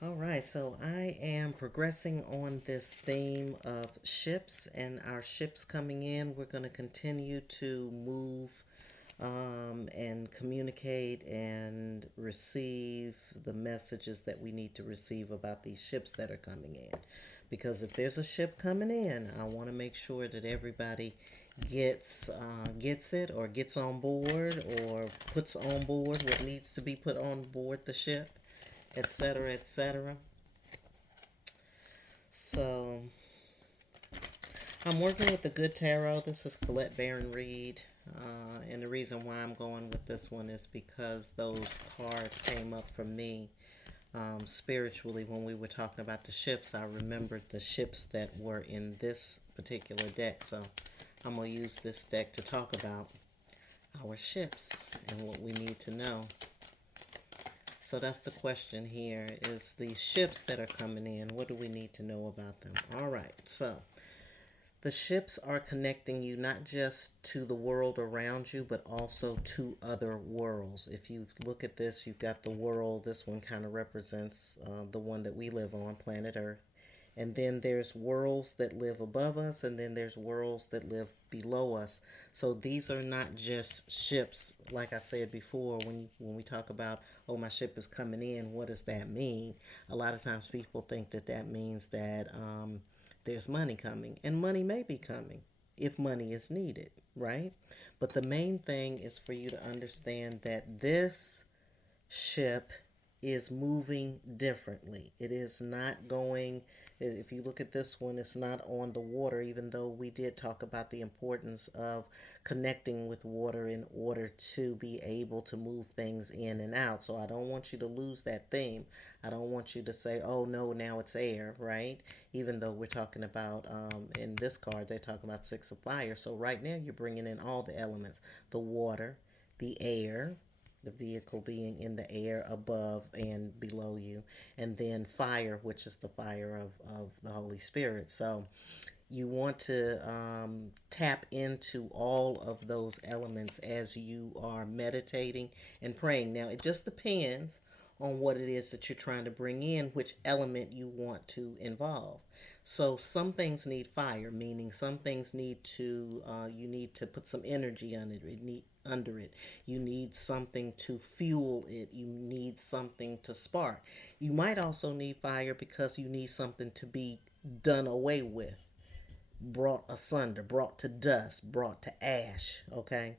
All right, so I am progressing on this theme of ships and our ships coming in. We're going to continue to move and communicate and receive the messages that we need to receive about these ships that are coming in. Because if there's a ship coming in, I want to make sure that everybody gets it or gets on board or puts on board what needs to be put on board the ship, etc., etc. So I'm working with the Good Tarot. This is Colette Baron Reed. And the reason why I'm going with this one is because those cards came up for me spiritually when we were talking about the ships. I remembered the ships that were in this particular deck. So I'm going to use this deck to talk about our ships and what we need to know. So that's the question here, is the ships that are coming in, what do we need to know about them? All right, so the ships are connecting you not just to the world around you, but also to other worlds. If you look at this, you've got the world. This one kind of represents the one that we live on, planet Earth. And then there's worlds that live above us, and then there's worlds that live below us. So these are not just ships. Like I said before, when we talk about, oh, my ship is coming in, what does that mean? A lot of times people think that that means that there's money coming, and money may be coming if money is needed, right? But the main thing is for you to understand that this ship is moving differently. It is not going, if you look at this one, it's not on the water, even though we did talk about the importance of connecting with water in order to be able to move things in and out. So I don't want you to lose that theme. I don't want you to say, oh no, now it's air, right? Even though we're talking about, in this card, they're talking about Six of Fire. So right now you're bringing in all the elements, the water, the air, the vehicle being in the air above and below you, and then fire, which is the fire of the Holy Spirit. So you want to tap into all of those elements as you are meditating and praying. Now, it just depends on what it is that you're trying to bring in, which element you want to involve. So some things need fire, meaning some things need to you need to put some energy on it. Under it. You need something to fuel it. You need something to spark. You might also need fire because you need something to be done away with, brought asunder, brought to dust, brought to ash. Okay?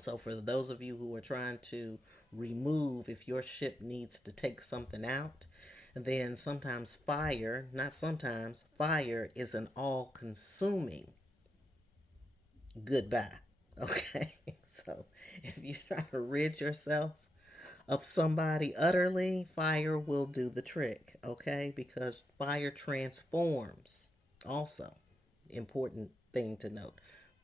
So, for those of you who are trying to remove, if your ship needs to take something out, then sometimes fire, not sometimes, fire is an all consuming goodbye. Okay? So, if you're trying to rid yourself of somebody utterly, fire will do the trick, okay? Because fire transforms. Also, important thing to note.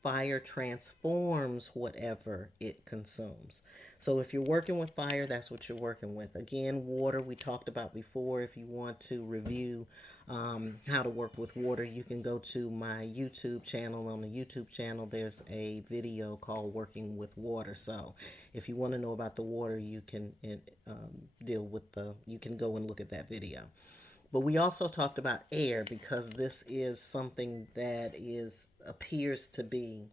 Fire transforms whatever it consumes. So if you're working with fire, that's what you're working with. Again, water we talked about before. If you want to review how to work with water, you can go to my YouTube channel. On the YouTube channel, there's a video called Working with Water. So if you want to know about the water, you can you can go and look at that video. But we also talked about air because this is something that is appears to be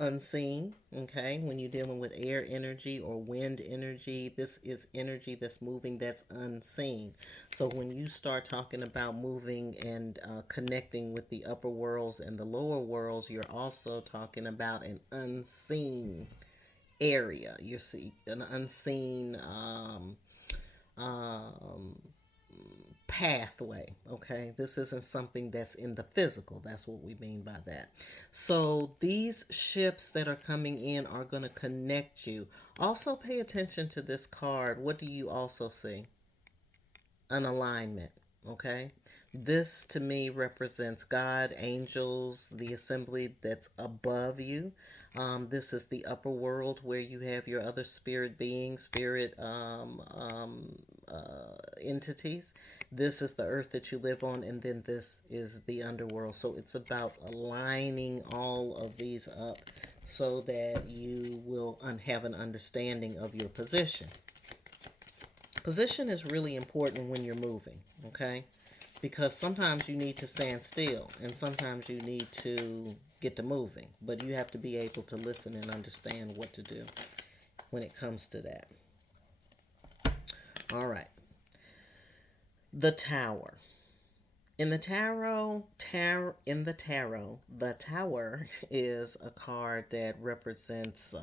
unseen. Okay, when you're dealing with air energy or wind energy, this is energy that's moving, that's unseen. So when you start talking about moving and connecting with the upper worlds and the lower worlds, you're also talking about an unseen area. You see an unseen um, pathway. Okay, this isn't something that's in the physical. That's what we mean by that. So these ships that are coming in are going to connect you. Also pay attention to this card. What do you also see? An alignment. Okay, this to me represents God, angels, the assembly that's above you. This is the upper world where you have your other spirit beings, spirit entities. This is the earth that you live on, and then this is the underworld. So it's about aligning all of these up so that you will have an understanding of your position. Position is really important when you're moving, okay? Because sometimes you need to stand still and sometimes you need to get to moving, but you have to be able to listen and understand what to do when it comes to that. All right. The Tower. The Tower is a card that represents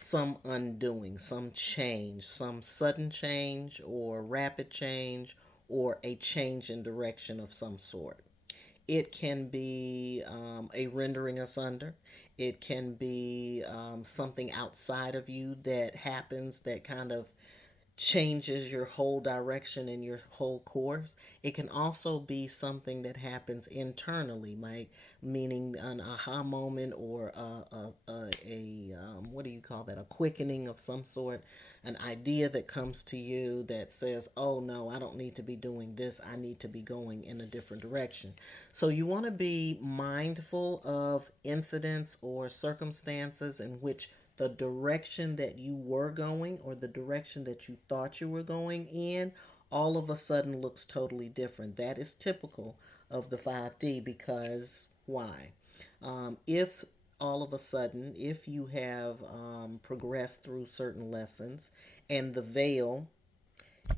some undoing, some change, some sudden change or rapid change or a change in direction of some sort. It can be a rendering asunder. It can be something outside of you that happens that kind of changes your whole direction and your whole course. It can also be something that happens internally, like meaning an aha moment or what do you call that? A quickening of some sort, an idea that comes to you that says, "Oh no, I don't need to be doing this. I need to be going in a different direction." So you want to be mindful of incidents or circumstances in which the direction that you were going or the direction that you thought you were going in all of a sudden looks totally different. That is typical of the 5D because why? If all of a sudden, if you have progressed through certain lessons and the veil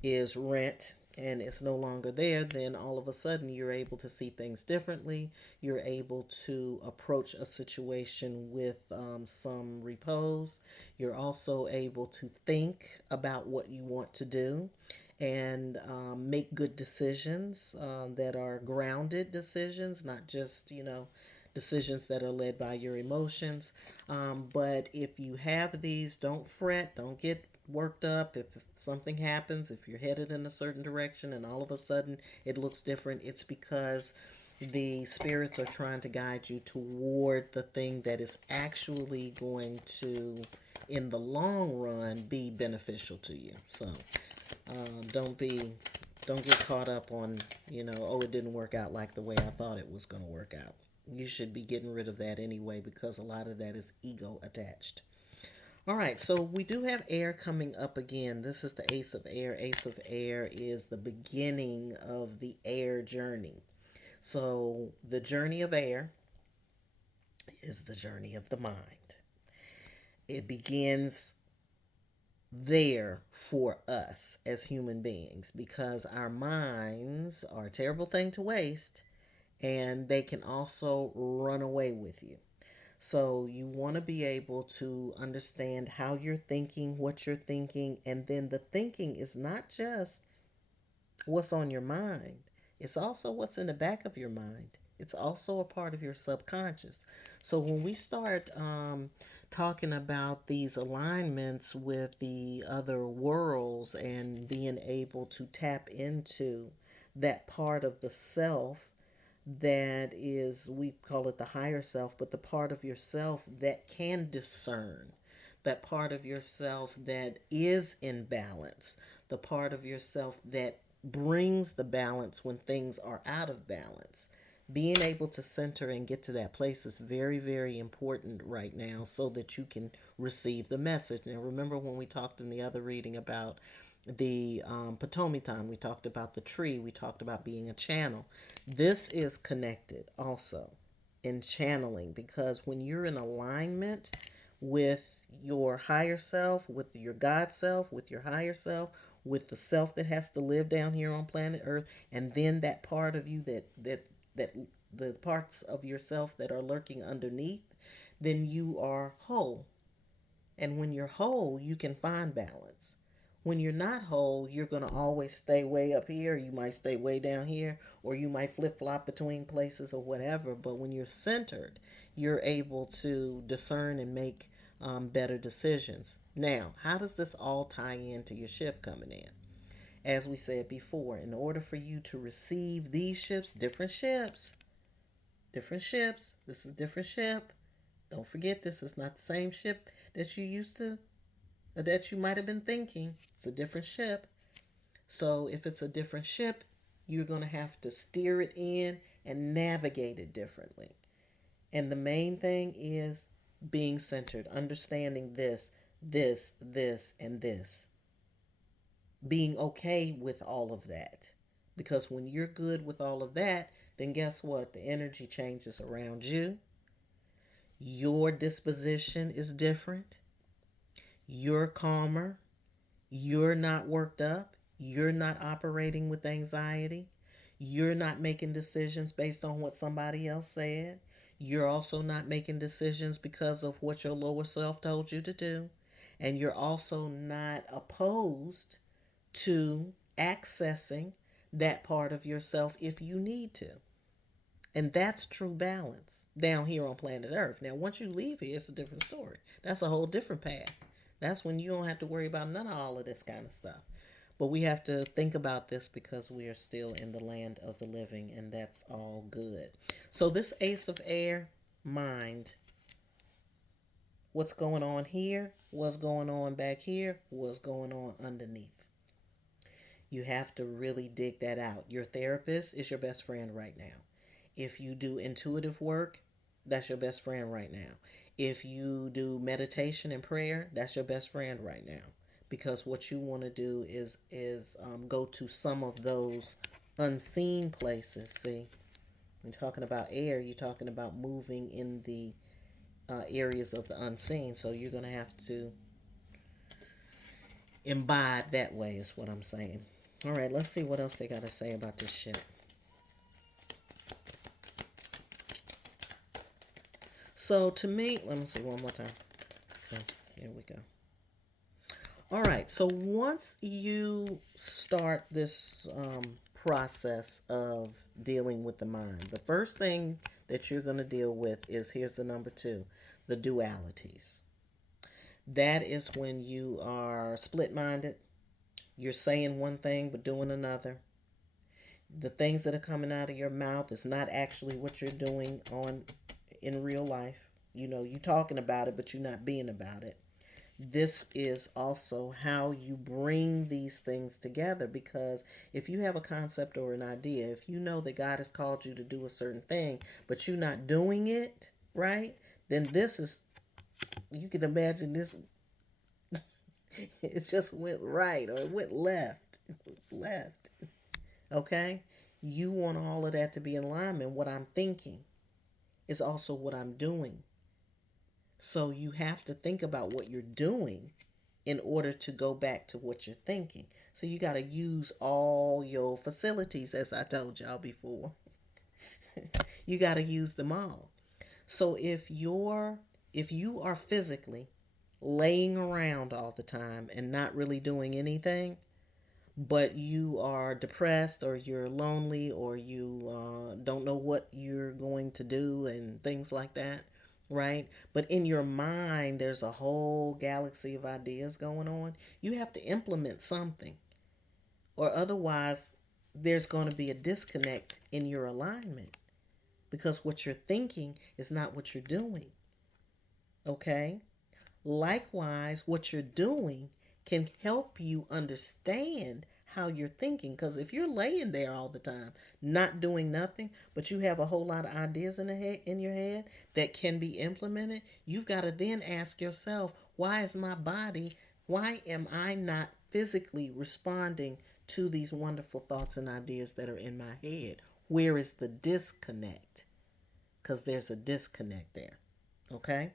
is rent and it's no longer there, then all of a sudden you're able to see things differently. You're able to approach a situation with some repose. You're also able to think about what you want to do and make good decisions that are grounded decisions, not just, decisions that are led by your emotions. But if you have these, don't fret, don't get worked up if something happens, if you're headed in a certain direction and all of a sudden it looks different. It's because the spirits are trying to guide you toward the thing that is actually going to, in the long run, be beneficial to you. So don't get caught up on, oh, it didn't work out like the way I thought it was going to work out. You should be getting rid of that anyway because a lot of that is ego attached. All right, so we do have air coming up again. This is the Ace of Air. Ace of Air is the beginning of the air journey. So the journey of air is the journey of the mind. It begins there for us as human beings because our minds are a terrible thing to waste and they can also run away with you. So you want to be able to understand how you're thinking, what you're thinking, and then the thinking is not just what's on your mind. It's also what's in the back of your mind. It's also a part of your subconscious. So when we start talking about these alignments with the other worlds and being able to tap into that part of the self that is, we call it the higher self, but the part of yourself that can discern, that part of yourself that is in balance, the part of yourself that brings the balance when things are out of balance. Being able to center and get to that place is very, very important right now so that you can receive the message. Now, remember when we talked in the other reading about the Potomitan, we talked about the tree, we talked about being a channel. This is connected also in channeling because when you're in alignment with your higher self, with your God self, with your higher self, with the self that has to live down here on planet Earth, and then that part of you that the parts of yourself that are lurking underneath, then you are whole. And when you're whole, you can find balance. When you're not whole, you're going to always stay way up here. You might stay way down here, or you might flip flop between places or whatever. But when you're centered, you're able to discern and make better decisions. Now, how does this all tie into your ship coming in? As we said before, in order for you to receive these ships, different ships, this is a different ship. Don't forget, this is not the same ship that you used to, or that you might have been thinking. It's a different ship. So if it's a different ship, you're going to have to steer it in and navigate it differently. And the main thing is being centered, understanding this, and this. being okay with all of that. Because when you're good with all of that, then guess what? The energy changes around you. Your disposition is different. You're calmer. You're not worked up. You're not operating with anxiety. You're not making decisions based on what somebody else said. You're also not making decisions because of what your lower self told you to do. And you're also not opposed to accessing that part of yourself if you need to. And that's true balance down here on planet Earth. Now, once you leave here, it's a different story. That's a whole different path. That's when you don't have to worry about none of all of this kind of stuff. But we have to think about this because we are still in the land of the living, and that's all good. So, this Ace of Air, mind. What's going on here? What's going on back here? What's going on underneath? You have to really dig that out. Your therapist is your best friend right now. If you do intuitive work, that's your best friend right now. If you do meditation and prayer, that's your best friend right now. Because what you want to do is go to some of those unseen places. See, when you're talking about air, you're talking about moving in the areas of the unseen. So you're going to have to imbibe that way is what I'm saying. All right, let's see what else they got to say about this shit. So to me, let me see one more time. Okay, here we go. All right, so once you start this process of dealing with the mind, the first thing that you're going to deal with is, here's the number 2, the dualities. That is when you are split-minded. You're saying one thing but doing another. The things that are coming out of your mouth is not actually what you're doing in real life. You know, you talking about it, but you're not being about it. This is also how you bring these things together, because if you have a concept or an idea, if you know that God has called you to do a certain thing, but you're not doing it, right? Then this is, you can imagine this, it just went right or it went left. Left. Okay? You want all of that to be in alignment. What I'm thinking is also what I'm doing. So you have to think about what you're doing in order to go back to what you're thinking. So you got to use all your facilities, as I told y'all before. You got to use them all. So if you are physically laying around all the time and not really doing anything, but you are depressed or you're lonely or you don't know what you're going to do and things like that, right? But in your mind, there's a whole galaxy of ideas going on. You have to implement something, or otherwise there's going to be a disconnect in your alignment, because what you're thinking is not what you're doing. Okay? Likewise, what you're doing can help you understand how you're thinking. Because if you're laying there all the time, not doing nothing, but you have a whole lot of ideas in your head that can be implemented, you've got to then ask yourself, why am I not physically responding to these wonderful thoughts and ideas that are in my head? Where is the disconnect? Because there's a disconnect there. Okay?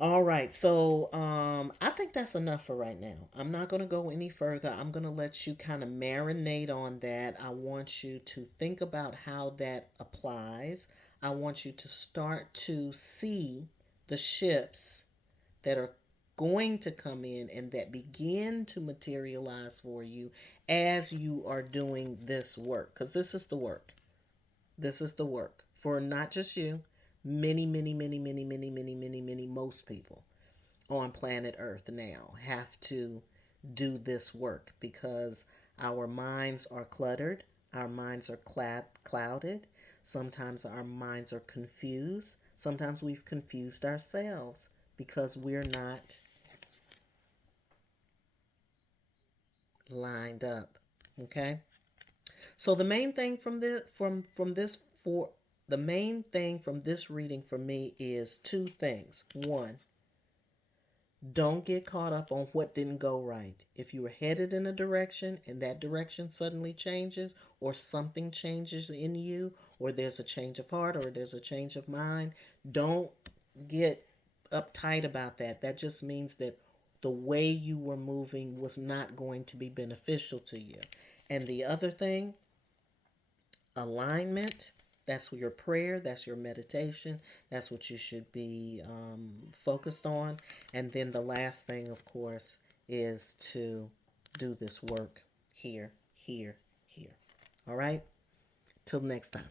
All right, so I think that's enough for right now. I'm not going to go any further. I'm going to let you kind of marinate on that. I want you to think about how that applies. I want you to start to see the ships that are going to come in and that begin to materialize for you as you are doing this work. Because this is the work. This is the work for not just you. Many, most people on planet Earth now have to do this work because our minds are cluttered, our minds are clouded, sometimes our minds are confused, sometimes we've confused ourselves because we're not lined up. Okay? So the main thing from this the main thing from this reading for me is two things. One, Don't get caught up on what didn't go right. If you were headed in a direction and that direction suddenly changes, or something changes in you, or there's a change of heart, or there's a change of mind, don't get uptight about that. That just means that the way you were moving was not going to be beneficial to you. And the other thing, alignment. That's your prayer. That's your meditation. That's what you should be focused on. And then the last thing, of course, is to do this work here, here, here. All right? Till next time.